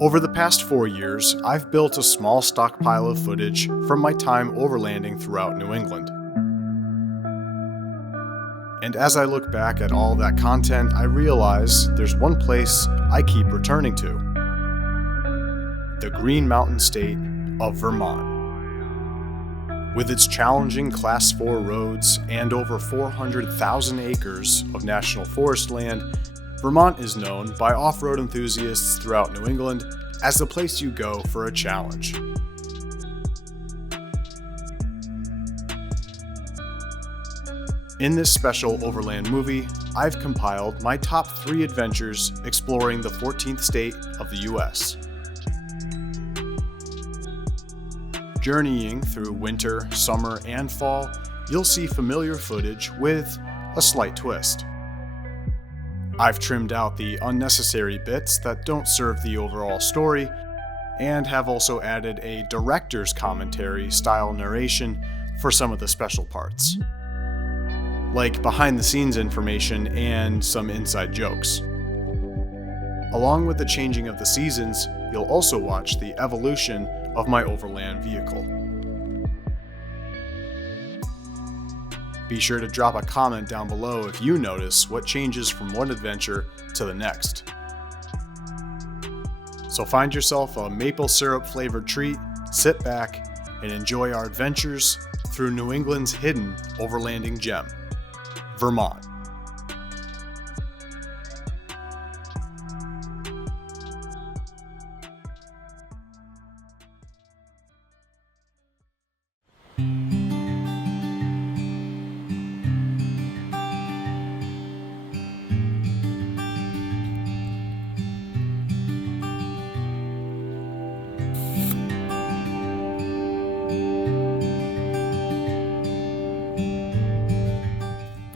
Over the past 4 years, I've built a small stockpile of footage from my time overlanding throughout New England. And as I look back at all that content, I realize there's one place I keep returning to: the Green Mountain state of Vermont. With its challenging Class 4 roads and over 400,000 acres of national forest land, Vermont is known by off-road enthusiasts throughout New England as the place you go for a challenge. In this special Overland movie, I've compiled my top 3 adventures exploring the 14th state of the US. Journeying through winter, summer, and fall, you'll see familiar footage with a slight twist. I've trimmed out the unnecessary bits that don't serve the overall story, and have also added a director's commentary style narration for some of the special parts, like behind-the-scenes information and some inside jokes. Along with the changing of the seasons, you'll also watch the evolution of my overland vehicle. Be sure to drop a comment down below if you notice what changes from one adventure to the next. So find yourself a maple syrup flavored treat, sit back, and enjoy our adventures through New England's hidden overlanding gem, Vermont.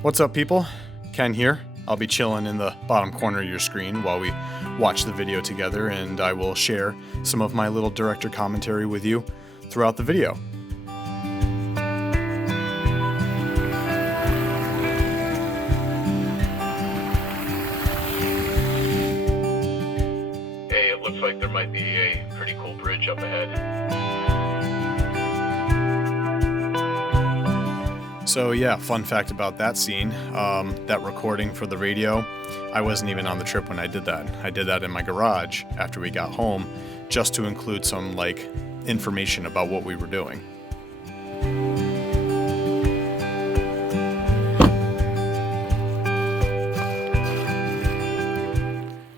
What's up, people? Ken here. I'll be chilling in the bottom corner of your screen while we watch the video together, and I will share some of my little director commentary with you throughout the video. Hey, it looks like there might be a pretty cool bridge up ahead. So yeah, fun fact about that scene, that recording for the radio, I wasn't even on the trip when I did that. I did that in my garage after we got home, just to include some information about what we were doing.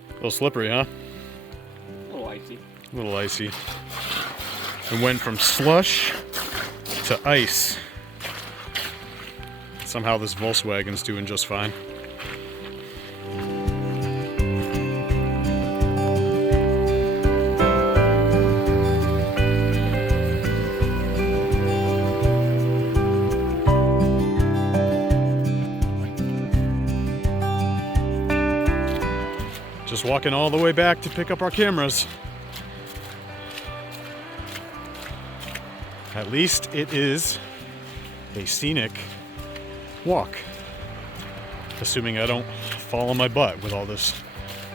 A little slippery, huh? A little icy. A little icy. It went from slush to ice. Somehow this Volkswagen's doing just fine. Just walking all the way back to pick up our cameras. At least it is a scenic walk, assuming I don't fall on my butt with all this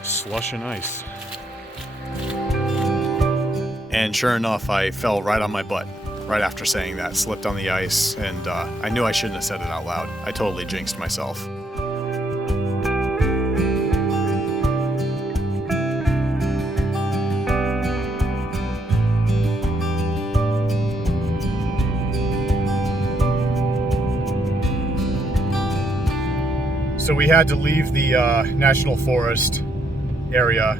slush and ice. And sure enough, I fell right on my butt right after saying that, slipped on the ice, and I knew I shouldn't have said it out loud. I totally jinxed myself. So we had to leave the National Forest area.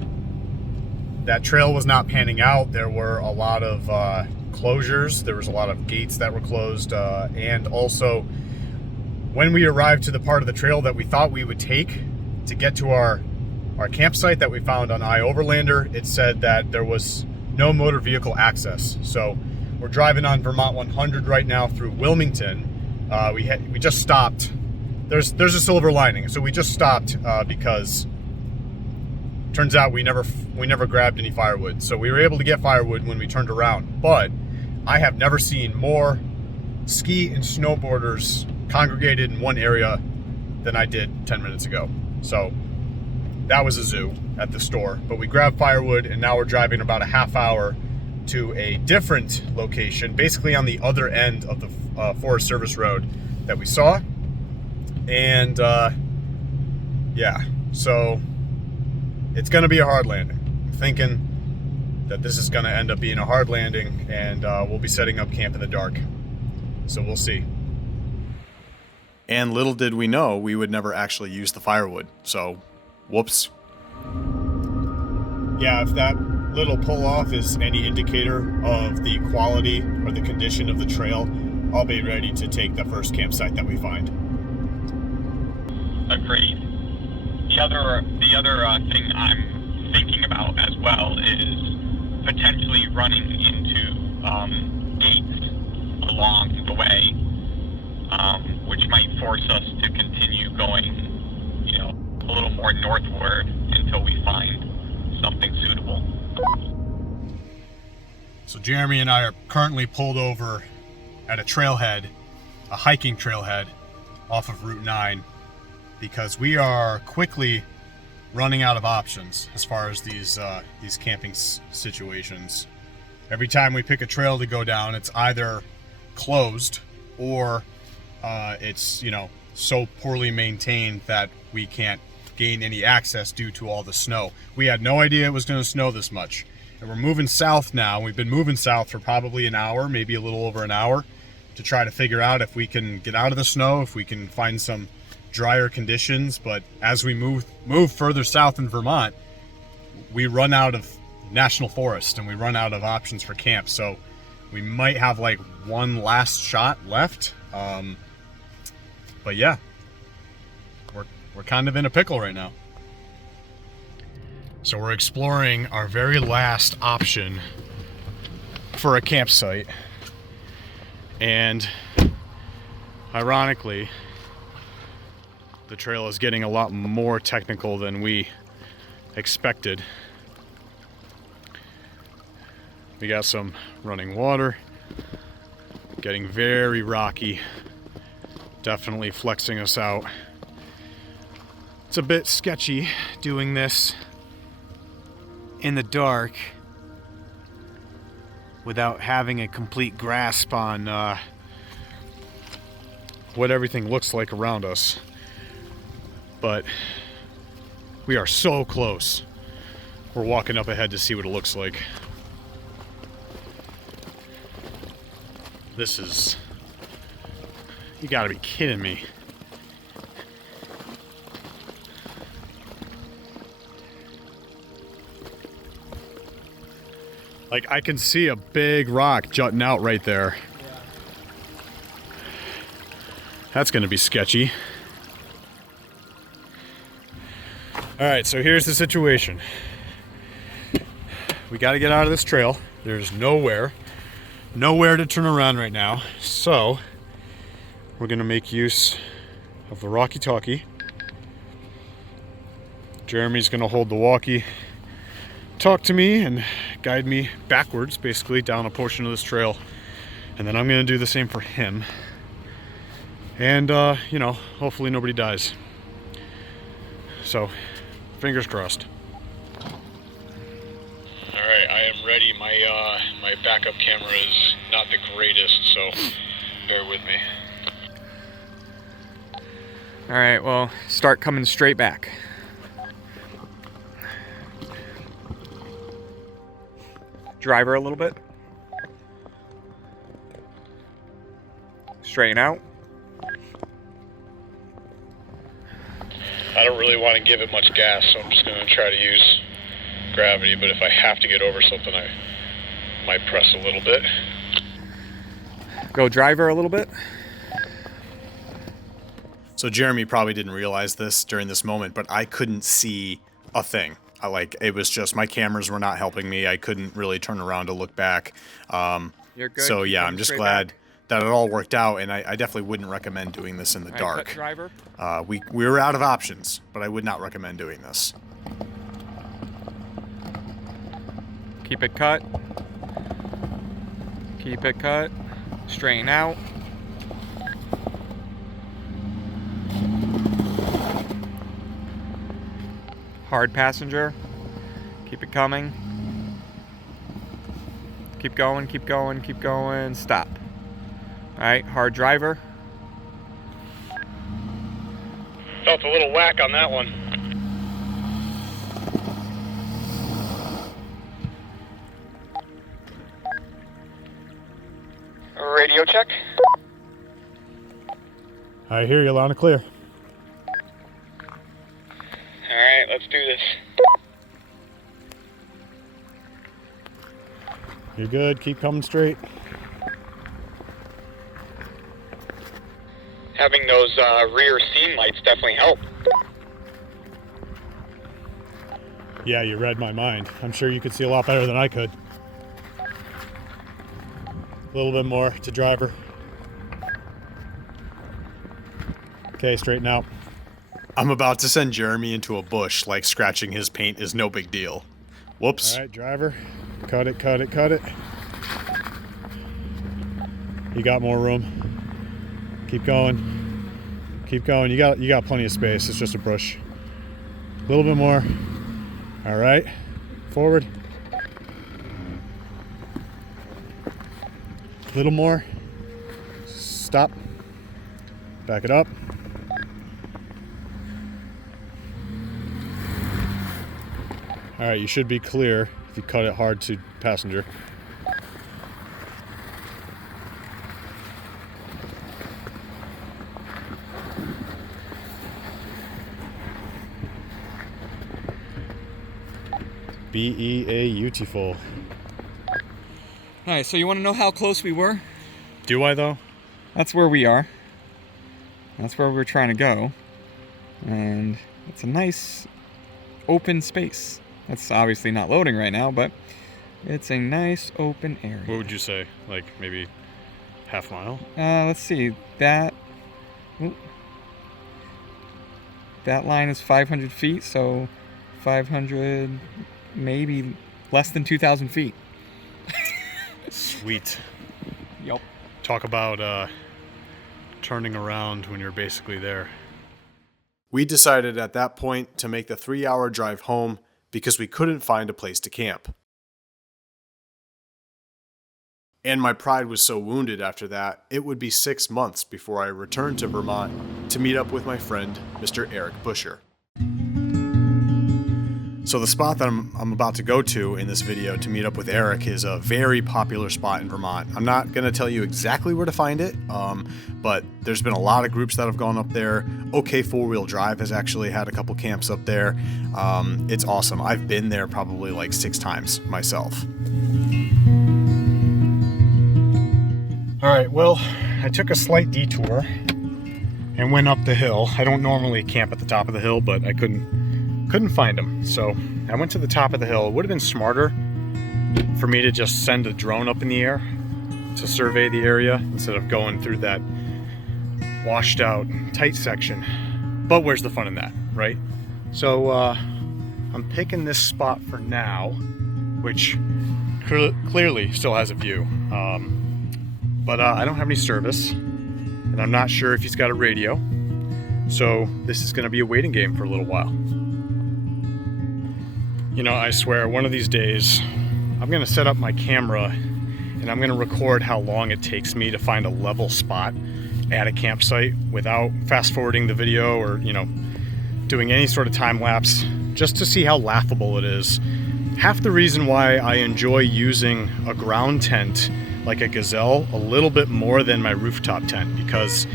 That trail was not panning out. There were a lot of closures. There was a lot of gates that were closed. And also, when we arrived to the part of the trail that we thought we would take to get to our campsite that we found on Overlander, it said that there was no motor vehicle access. So we're driving on Vermont 100 right now through Wilmington. We just stopped. There's a silver lining. So we just stopped because turns out we never grabbed any firewood. So we were able to get firewood when we turned around. But I have never seen more ski and snowboarders congregated in one area than I did 10 minutes ago. So that was a zoo at the store. But we grabbed firewood, and now we're driving about a half hour to a different location, basically on the other end of the Forest Service Road that we saw. And yeah, so it's gonna be a hard landing. I'm thinking that this is gonna end up being a hard landing, and we'll be setting up camp in the dark. So we'll see. And little did we know we would never actually use the firewood. So, whoops. Yeah, if that little pull off is any indicator of the quality or the condition of the trail, I'll be ready to take the first campsite that we find. Agreed. The other thing I'm thinking about as well is potentially running into gates along the way, which might force us to continue going, you know, a little more northward until we find something suitable. So Jeremy and I are currently pulled over at a trailhead, a hiking trailhead off of Route 9, because we are quickly running out of options as far as these camping situations. Every time we pick a trail to go down, it's either closed or it's, you know, so poorly maintained that we can't gain any access due to all the snow. We had no idea it was going to snow this much. And we're moving south now. We've been moving south for probably an hour, maybe a little over an hour, to try to figure out if we can get out of the snow, if we can find some drier conditions. But as we move further south in Vermont, we run out of national forest and we run out of options for camp. So we might have like one last shot left. But yeah, we're kind of in a pickle right now. So we're exploring our very last option for a campsite. And ironically, the trail is getting a lot more technical than we expected. We got some running water, getting very rocky, definitely flexing us out. It's a bit sketchy doing this in the dark without having a complete grasp on what everything looks like around us. But we are so close. We're walking up ahead to see what it looks like. This is... You gotta be kidding me. Like, I can see a big rock jutting out right there. That's gonna be sketchy. Alright, so here's the situation. We gotta get out of this trail. There's nowhere to turn around right now. So, we're gonna make use of the walkie-talkie. Jeremy's gonna hold the walkie, talk to me, and guide me backwards, basically, down a portion of this trail. And then I'm gonna do the same for him. And, you know, hopefully nobody dies. So, fingers crossed. Alright, I am ready. My backup camera is not the greatest, so bear with me. Alright, well, start coming straight back. Drive her a little bit. Straighten out. I don't really want to give it much gas, so I'm just going to try to use gravity, but if I have to get over something, I might press a little bit. Go drive her a little bit. So Jeremy probably didn't realize this during this moment, but I couldn't see a thing. It was just, my cameras were not helping me. I couldn't really turn around to look back. You're good. So yeah, I'm just glad that it all worked out, and I definitely wouldn't recommend doing this in the dark. Cut driver. We were out of options, but I would not recommend doing this. Keep it cut. Keep it cut. Straighten out. Hard passenger. Keep it coming. Keep going, keep going, keep going. Stop. Alright, hard driver. Felt a little whack on that one. Radio check. I hear you loud and clear. Alright, let's do this. You're good. Keep coming straight. Having those rear scene lights definitely help. Yeah, you read my mind. I'm sure you could see a lot better than I could. A little bit more to driver. Okay, straighten out. I'm about to send Jeremy into a bush like scratching his paint is no big deal. Whoops. All right, driver. Cut it, cut it, cut it. You got more room. Keep going. Keep going. You got plenty of space. It's just a brush. A little bit more. All right. Forward. A little more. Stop. Back it up. All right, you should be clear if you cut it hard to passenger. Beautiful. Alright, so you want to know how close we were? Do I though? That's where we are. That's where we're trying to go. And it's a nice open space. It's obviously not loading right now, but it's a nice open area. What would you say? Like maybe half mile? Let's see. That line is 500 feet, so 500, maybe less than 2,000 feet. Sweet. Yep. Talk about turning around when you're basically there. We decided at that point to make the 3-hour drive home because we couldn't find a place to camp. And my pride was so wounded after that, it would be 6 months before I returned to Vermont to meet up with my friend, Mr. Eric Busher. So the spot that I'm about to go to in this video to meet up with Eric is a very popular spot in Vermont. I'm not going to tell you exactly where to find it, but there's been a lot of groups that have gone up there. OK Four-Wheel Drive has actually had a couple camps up there. It's awesome. I've been there probably like 6 times myself. All right, well, I took a slight detour and went up the hill. I don't normally camp at the top of the hill, but I couldn't find them. So I went to the top of the hill. It would have been smarter for me to just send a drone up in the air to survey the area instead of going through that washed out tight section. But where's the fun in that, right? So I'm picking this spot for now, which clearly still has a view. But I don't have any service, and I'm not sure if he's got a radio. So this is gonna be a waiting game for a little while. You know, I swear, one of these days, I'm gonna set up my camera and I'm gonna record how long it takes me to find a level spot at a campsite without fast forwarding the video or, you know, doing any sort of time lapse, just to see how laughable it is. Half the reason why I enjoy using a ground tent like a Gazelle a little bit more than my rooftop tent, because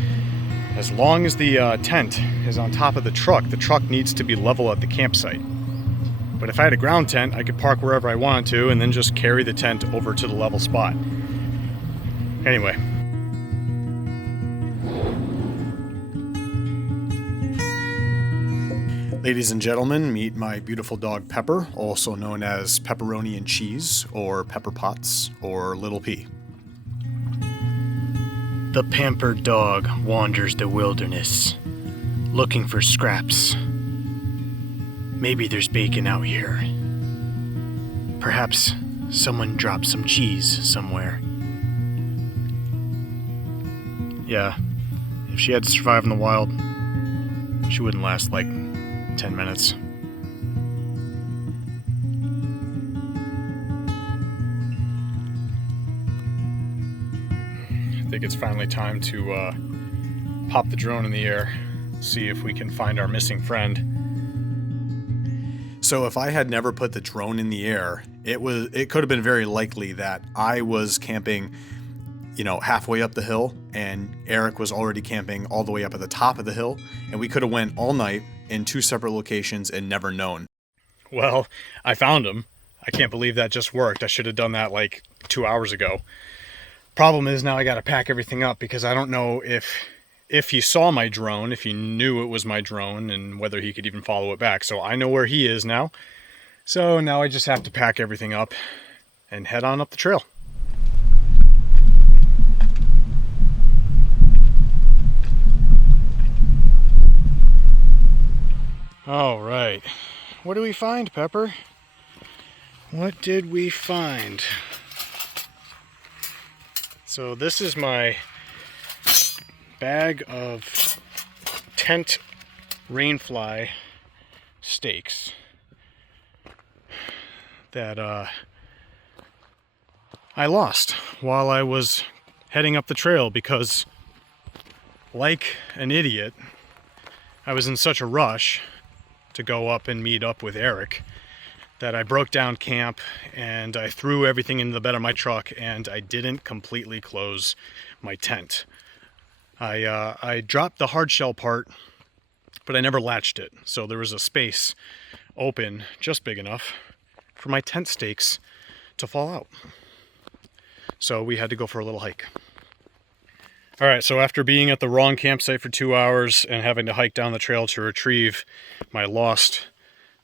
as long as the tent is on top of the truck needs to be level at the campsite. But if I had a ground tent, I could park wherever I wanted to and then just carry the tent over to the level spot. Anyway. Ladies and gentlemen, meet my beautiful dog Pepper, also known as Pepperoni and Cheese, or Pepper Potts, or Little P. The pampered dog wanders the wilderness, looking for scraps. Maybe there's bacon out here. Perhaps someone dropped some cheese somewhere. Yeah, if she had to survive in the wild, she wouldn't last like 10 minutes. think it's finally time to pop the drone in the air, see if we can find our missing friend. So if I had never put the drone in the air, it could have been very likely that I was camping, halfway up the hill, and Eric was already camping all the way up at the top of the hill, and we could have went all night in 2 separate locations and never known. Well, I found him. I can't believe that just worked. I should have done that like 2 hours ago. Problem is now I got to pack everything up because I don't know if he saw my drone, if he knew it was my drone, and whether he could even follow it back. So I know where he is now. So now I just have to pack everything up and head on up the trail. All right. What do we find, Pepper? What did we find? So this is my bag of tent rainfly stakes that I lost while I was heading up the trail because, like an idiot, I was in such a rush to go up and meet up with Eric that I broke down camp and I threw everything into the bed of my truck and I didn't completely close my tent. I dropped the hard shell part, but I never latched it. So there was a space open just big enough for my tent stakes to fall out. So we had to go for a little hike. All right, so after being at the wrong campsite for 2 hours and having to hike down the trail to retrieve my lost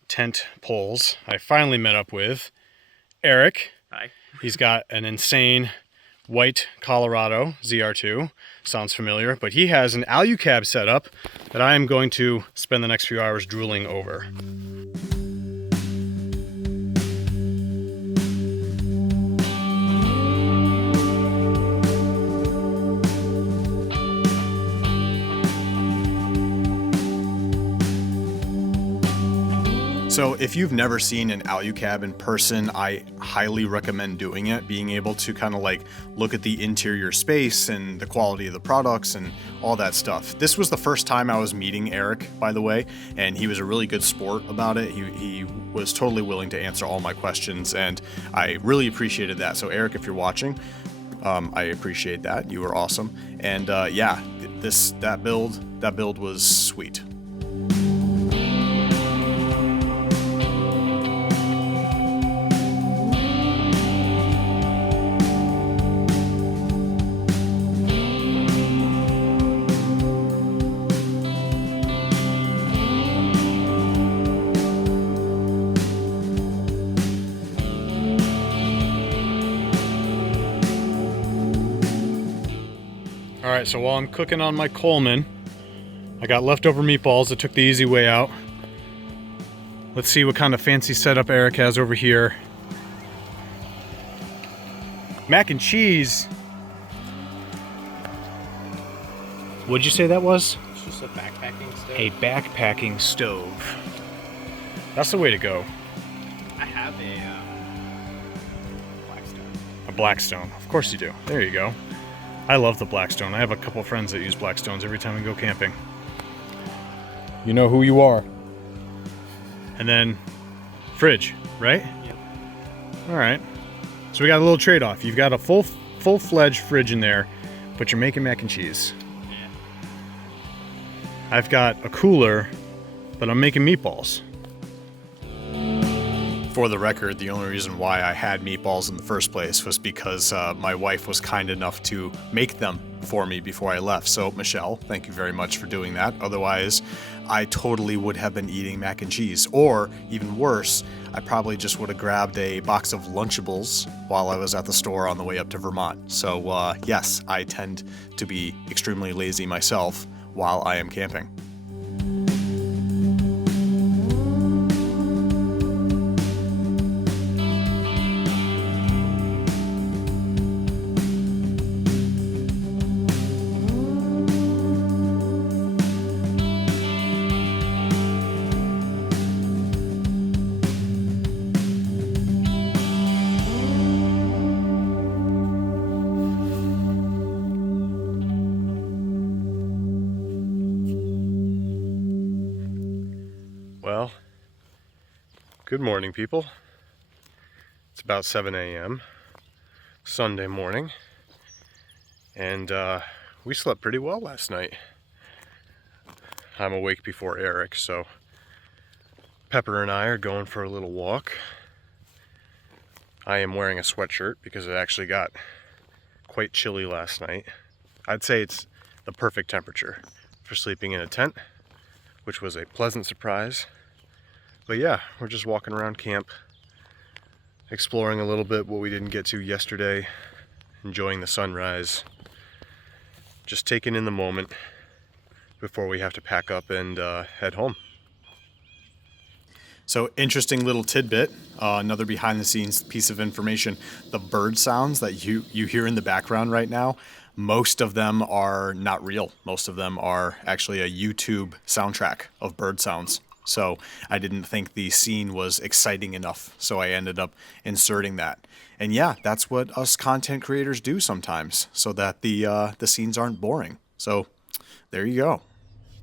tent poles, I finally met up with Eric. Hi. He's got an insane white Colorado ZR2. Sounds familiar, but he has an Alucab setup that I am going to spend the next few hours drooling over. So if you've never seen an Alucab in person, I highly recommend doing it, being able to kind of like look at the interior space and the quality of the products and all that stuff. This was the first time I was meeting Eric, by the way, and he was a really good sport about it. He was totally willing to answer all my questions, and I really appreciated that. So Eric, if you're watching, I appreciate that. You were awesome. And yeah, that build was sweet. All right, so while I'm cooking on my Coleman, I got leftover meatballs. I took the easy way out. Let's see what kind of fancy setup Eric has over here. Mac and cheese. What'd you say that was? It's just a backpacking stove. A backpacking stove. That's the way to go. I have a Blackstone. A Blackstone. Of course you do. There you go. I love the Blackstone. I have a couple friends that use Blackstones every time we go camping. You know who you are. And then fridge, right? Yep. All right. So we got a little trade-off. You've got a full-fledged fridge in there, but you're making mac and cheese. Yeah. I've got a cooler, but I'm making meatballs. For the record, the only reason why I had meatballs in the first place was because my wife was kind enough to make them for me before I left. So, Michelle, thank you very much for doing that. Otherwise, I totally would have been eating mac and cheese. Or, even worse, I probably just would have grabbed a box of Lunchables while I was at the store on the way up to Vermont. So, yes, I tend to be extremely lazy myself while I am camping. Good morning, people. It's about 7 a.m. Sunday morning, and we slept pretty well last night. I'm awake before Eric, so Pepper and I are going for a little walk. I am wearing a sweatshirt because it actually got quite chilly last night. I'd say it's the perfect temperature for sleeping in a tent, which was a pleasant surprise. But yeah, we're just walking around camp, exploring a little bit what we didn't get to yesterday, enjoying the sunrise, just taking in the moment before we have to pack up and head home. So, interesting little tidbit, another behind the scenes piece of information. The bird sounds that you hear in the background right now, most of them are not real. Most of them are actually a YouTube soundtrack of bird sounds. So I didn't think the scene was exciting enough, so I ended up inserting that. And yeah, that's what us content creators do sometimes, so that the scenes aren't boring. So there you go.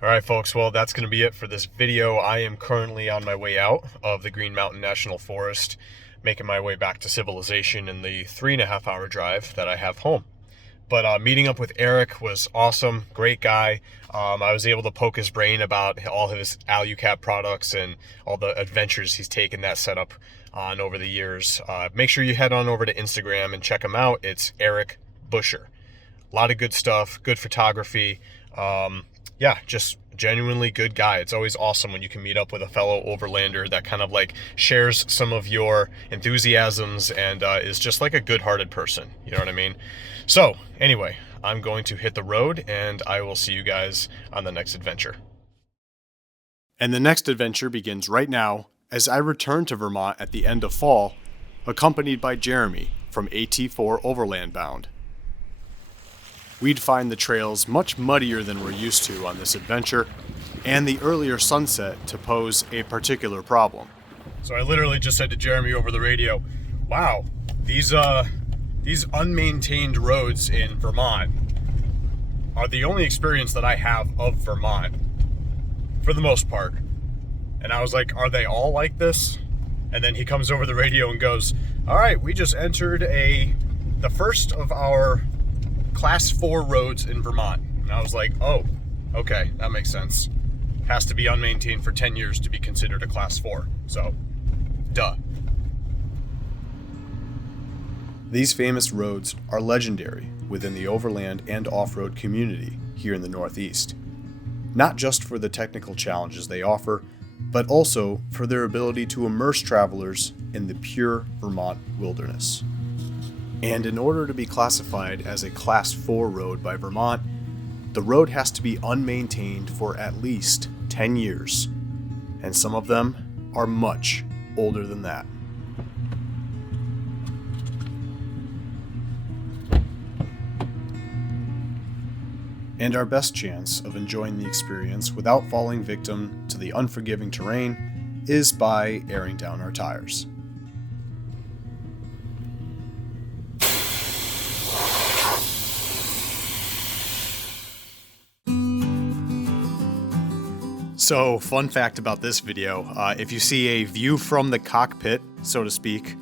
All right, folks, well, that's going to be it for this video. I am currently on my way out of the Green Mountain National Forest, making my way back to civilization in the 3.5-hour drive that I have home. But meeting up with Eric was awesome, great guy. I was able to poke his brain about all of his AluCab products and all the adventures he's taken that setup on over the years. Make sure you head on over to Instagram and check him out. It's Eric Busher. A lot of good stuff, good photography. Yeah, just genuinely good guy. It's always awesome when you can meet up with a fellow overlander that kind of like shares some of your enthusiasms and is just like a good-hearted person. You know what I mean? So anyway, I'm going to hit the road and I will see you guys on the next adventure. And the next adventure begins right now as I return to Vermont at the end of fall, accompanied by Jeremy from AT4 Overland Bound. We'd find the trails much muddier than we're used to on this adventure, and the earlier sunset to pose a particular problem. So I literally just said to Jeremy over the radio, wow, these unmaintained roads in Vermont are the only experience that I have of Vermont, for the most part. And I was like, are they all like this? And then he comes over the radio and goes, all right, we just entered the first of our Class 4 roads in Vermont. And I was like, oh, okay, that makes sense. Has to be unmaintained for 10 years to be considered a Class 4. So, duh. These famous roads are legendary within the overland and off-road community here in the Northeast. Not just for the technical challenges they offer, but also for their ability to immerse travelers in the pure Vermont wilderness. And in order to be classified as a Class 4 road by Vermont, the road has to be unmaintained for at least 10 years, and some of them are much older than that. And our best chance of enjoying the experience without falling victim to the unforgiving terrain is by airing down our tires. So, fun fact about this video, if you see a view from the cockpit, so to speak,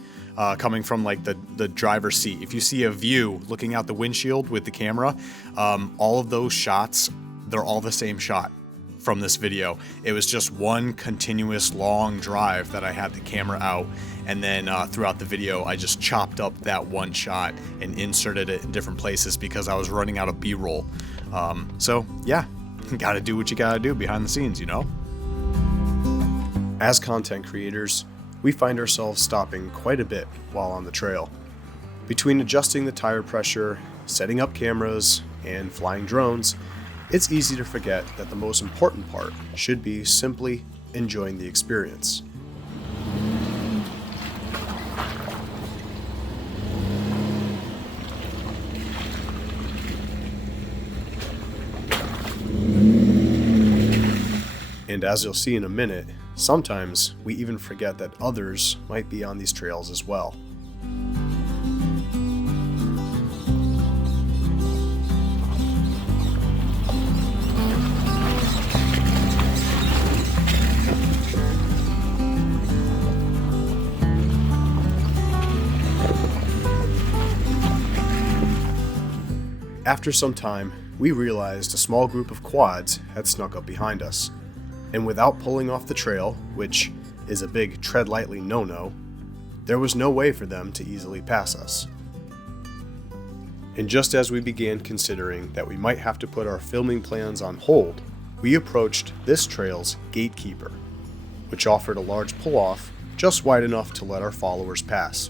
coming from like the driver's seat, if you see a view looking out the windshield with the camera, all of those shots, they're all the same shot from this video. It was just one continuous long drive that I had the camera out, and then throughout the video I just chopped up that one shot and inserted it in different places because I was running out of B-roll. So yeah, gotta do what you gotta do behind the scenes, you know? As content creators, we find ourselves stopping quite a bit while on the trail. Between adjusting the tire pressure, setting up cameras, and flying drones, it's easy to forget that the most important part should be simply enjoying the experience. And as you'll see in a minute, sometimes we even forget that others might be on these trails as well. After some time, we realized a small group of quads had snuck up behind us, and without pulling off the trail, which is a big tread lightly no-no, there was no way for them to easily pass us. And just as we began considering that we might have to put our filming plans on hold, we approached this trail's gatekeeper, which offered a large pull-off just wide enough to let our followers pass.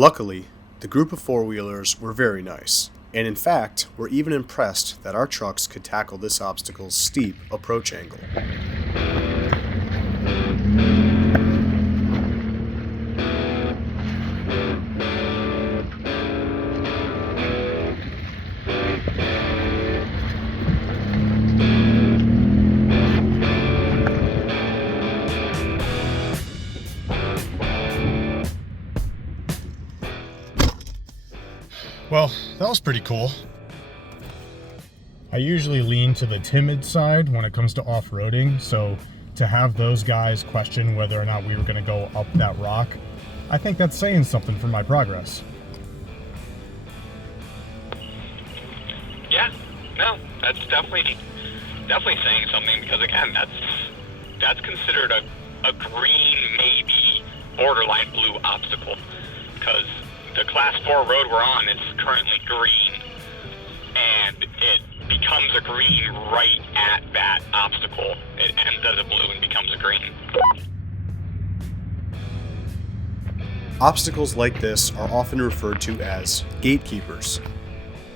Luckily, the group of four-wheelers were very nice, and in fact, were even impressed that our trucks could tackle this obstacle's steep approach angle. Well, that was pretty cool. I usually lean to the timid side when it comes to off-roading, so to have those guys question whether or not we were going to go up that rock, I think that's saying something for my progress. Yeah, no, that's definitely saying something, because again, that's considered a green, maybe borderline blue obstacle, because the class 4 road we're on is currently green, and it becomes a green right at that obstacle. It ends as a blue and becomes a green. Obstacles like this are often referred to as gatekeepers.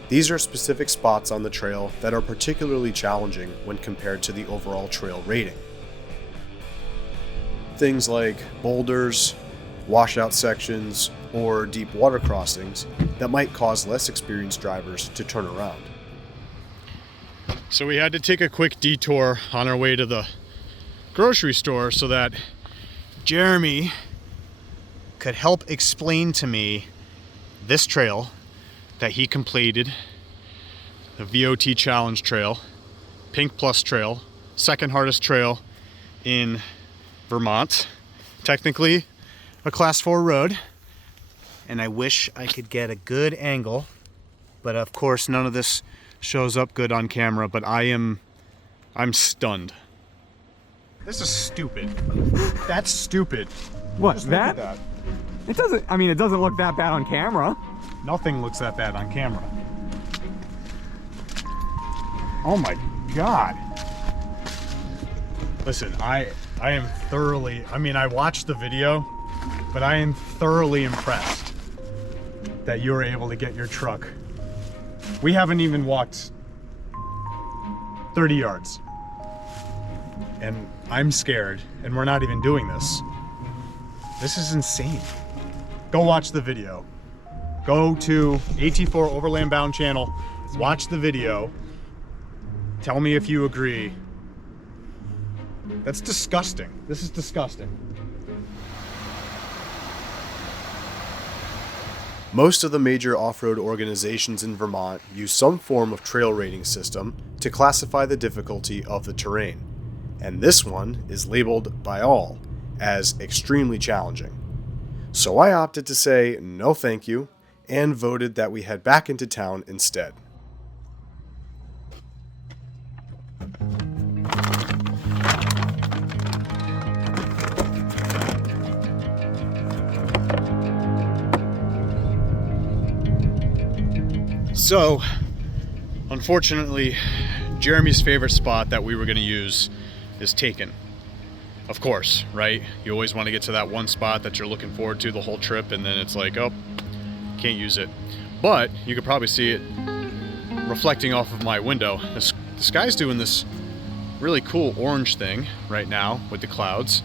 These are specific spots on the trail that are particularly challenging when compared to the overall trail rating. Things like boulders, washout sections, or deep water crossings that might cause less experienced drivers to turn around. So we had to take a quick detour on our way to the grocery store so that Jeremy could help explain to me this trail that he completed, the VOT Challenge Trail, Pink Plus Trail, second hardest trail in Vermont, technically a class 4 road. And I wish I could get a good angle, but of course none of this shows up good on camera, but I'm stunned. This is stupid. That's stupid. What, Just look at that? It doesn't look that bad on camera. Nothing looks that bad on camera. Oh my God. Listen, I am thoroughly, I watched the video, but I am thoroughly impressed that you were able to get your truck. We haven't even walked 30 yards. And I'm scared, and we're not even doing this. This is insane. Go watch the video. Go to AT4 Overland Bound channel, watch the video. Tell me if you agree. That's disgusting. This is disgusting. Most of the major off-road organizations in Vermont use some form of trail rating system to classify the difficulty of the terrain, and this one is labeled by all as extremely challenging. So I opted to say no thank you and voted that we head back into town instead. So, unfortunately, Jeremy's favorite spot that we were going to use is taken. Of course, right? You always want to get to that one spot that you're looking forward to the whole trip, and then it's like, oh, can't use it. But you could probably see it reflecting off of my window. The sky's doing this really cool orange thing right now with the clouds.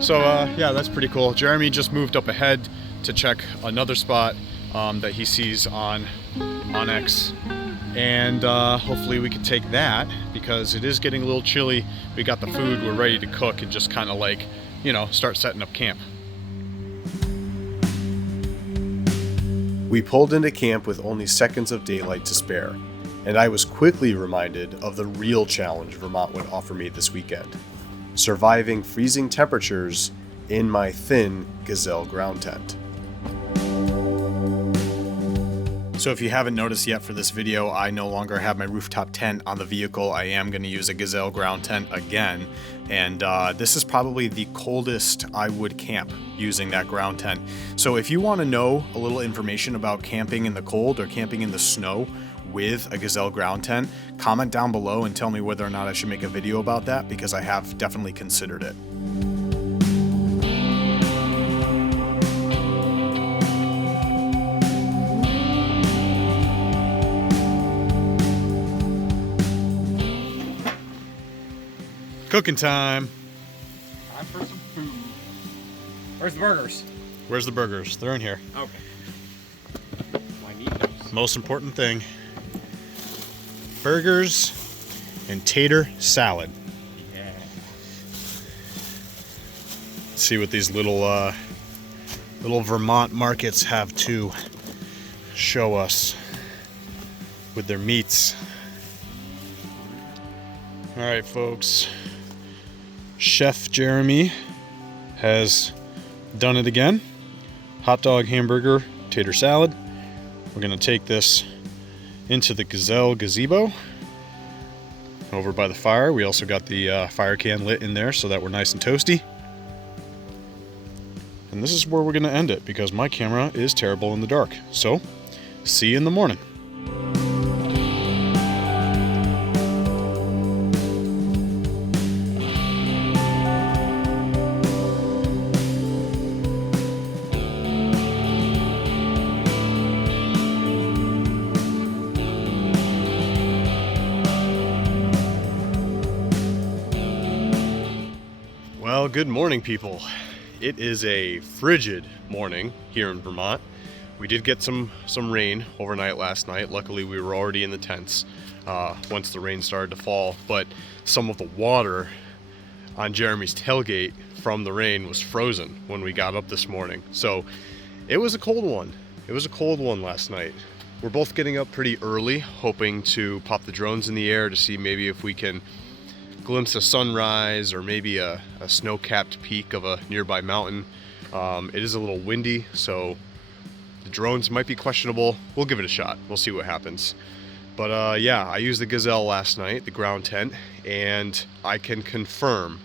So yeah, that's pretty cool. Jeremy just moved up ahead to check another spot that he sees on X. and hopefully we can take that, because it is getting a little chilly. We got the food, we're ready to cook and just kind of like, you know, start setting up camp. We pulled into camp with only seconds of daylight to spare, and I was quickly reminded of the real challenge Vermont would offer me this weekend: surviving freezing temperatures in my thin Gazelle ground tent. So if you haven't noticed yet, for this video, I no longer have my rooftop tent on the vehicle. I am going to use a Gazelle ground tent again, and this is probably the coldest I would camp using that ground tent. So if you want to know a little information about camping in the cold or camping in the snow with a Gazelle ground tent, comment down below and tell me whether or not I should make a video about that, because I have definitely considered it. Cooking time. Time for some food. Where's the burgers? Where's the burgers? They're in here. Okay. I need those. Most important thing: burgers and tater salad. Yeah. Let's see what these little Vermont markets have to show us with their meats. All right, folks. Chef Jeremy has done it again. Hot dog, hamburger, tater salad. We're gonna take this into the Gazelle gazebo over by the fire. We also got the fire can lit in there so that we're nice and toasty. And this is where we're gonna end it, because my camera is terrible in the dark. So, see you in the morning. Well, good morning, people. It is a frigid morning here in Vermont. We did get some rain overnight last night. Luckily, we were already in the tents once the rain started to fall, but some of the water on Jeremy's tailgate from the rain was frozen when we got up this morning. So it was a cold one. It was a cold one last night. We're both getting up pretty early, hoping to pop the drones in the air to see maybe if we can glimpse a sunrise or maybe a snow-capped peak of a nearby mountain. It is a little windy, so the drones might be questionable. We'll give it a shot. We'll see what happens. But yeah, I used the Gazelle last night, the ground tent, and I can confirm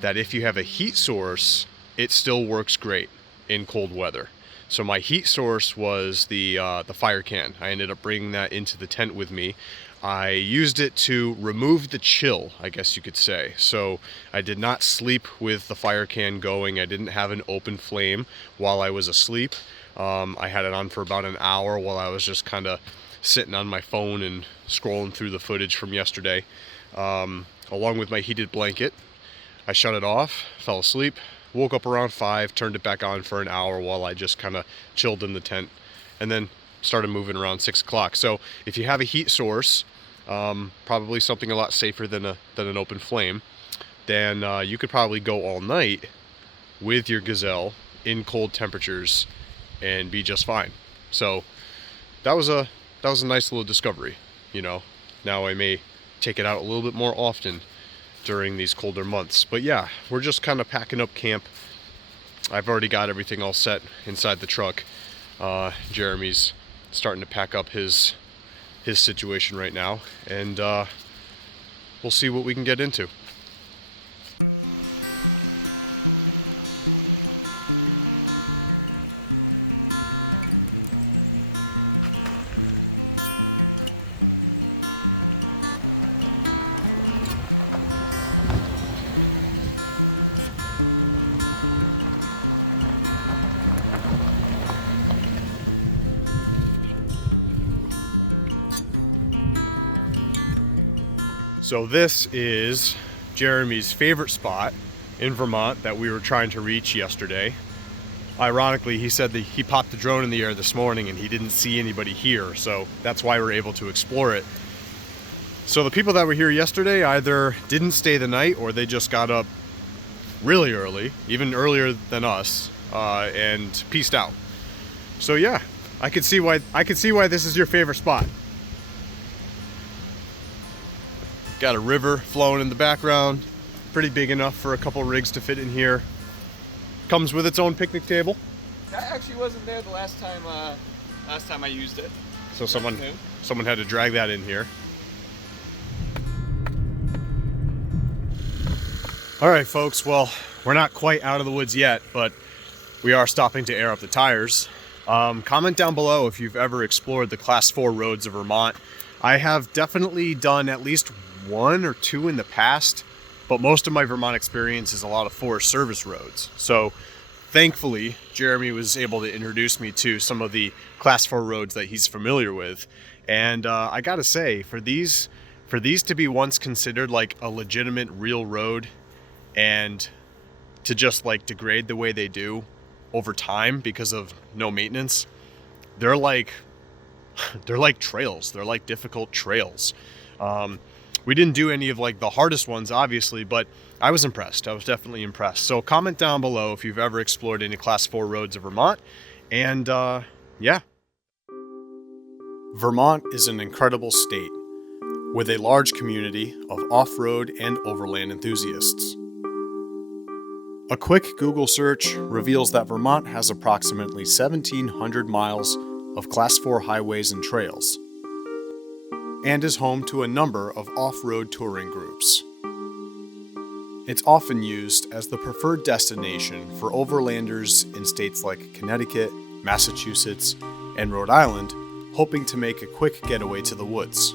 that if you have a heat source, it still works great in cold weather. So my heat source was the fire can. I ended up bringing that into the tent with me. I used it to remove the chill, I guess you could say. So I did not sleep with the fire can going. I didn't have an open flame while I was asleep. I had it on for about an hour while I was just kind of sitting on my phone and scrolling through the footage from yesterday. Along with my heated blanket, I shut it off, fell asleep, woke up around 5, turned it back on for an hour while I just kind of chilled in the tent, and then started moving around 6 o'clock. So if you have a heat source, probably something a lot safer than an open flame, then you could probably go all night with your Gazelle in cold temperatures and be just fine. So that was a nice little discovery. You know, now I may take it out a little bit more often during these colder months. But yeah, we're just kind of packing up camp. I've already got everything all set inside the truck. Jeremy's starting to pack up his situation right now, and we'll see what we can get into. So this is Jeremy's favorite spot in Vermont that we were trying to reach yesterday. Ironically, he said that he popped the drone in the air this morning and he didn't see anybody here, so that's why we're able to explore it. So the people that were here yesterday either didn't stay the night or they just got up really early, even earlier than us, and peaced out. So yeah, I could see why this is your favorite spot. Got a river flowing in the background, pretty big enough for a couple rigs to fit in here. Comes with its own picnic table. I actually wasn't there the last time I used it. So someone had to drag that in here. All right, folks, well, we're not quite out of the woods yet, but we are stopping to air up the tires. Comment down below if you've ever explored the Class 4 roads of Vermont. I have definitely done at least 1 or 2 in the past, but most of my Vermont experience is a lot of Forest Service roads. So thankfully, Jeremy was able to introduce me to some of the Class 4 roads that he's familiar with. And I gotta say, for these to be once considered like a legitimate real road and to just like degrade the way they do over time because of no maintenance, they're like trails. They're like difficult trails. We didn't do any of like the hardest ones, obviously, but I was impressed. I was definitely impressed. So comment down below if you've ever explored any Class 4 roads of Vermont. And yeah. Vermont is an incredible state with a large community of off-road and overland enthusiasts. A quick Google search reveals that Vermont has approximately 1,700 miles of Class 4 highways and trails, and is home to a number of off-road touring groups. It's often used as the preferred destination for overlanders in states like Connecticut, Massachusetts, and Rhode Island hoping to make a quick getaway to the woods.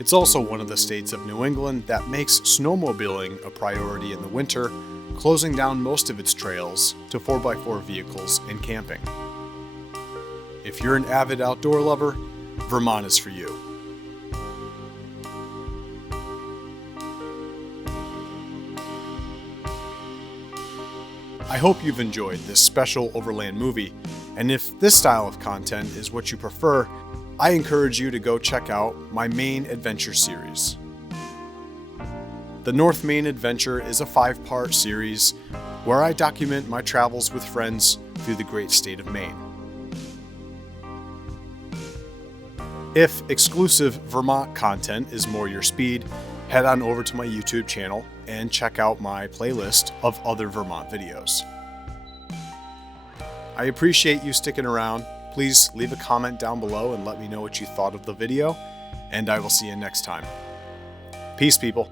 It's also one of the states of New England that makes snowmobiling a priority in the winter, closing down most of its trails to 4x4 vehicles and camping. If you're an avid outdoor lover, Vermont is for you. I hope you've enjoyed this special Overland movie, and if this style of content is what you prefer, I encourage you to go check out my Maine Adventure series. The North Maine Adventure is a 5-part series where I document my travels with friends through the great state of Maine. If exclusive Vermont content is more your speed, head on over to my YouTube channel and check out my playlist of other Vermont videos. I appreciate you sticking around. Please leave a comment down below and let me know what you thought of the video, and I will see you next time. Peace, people.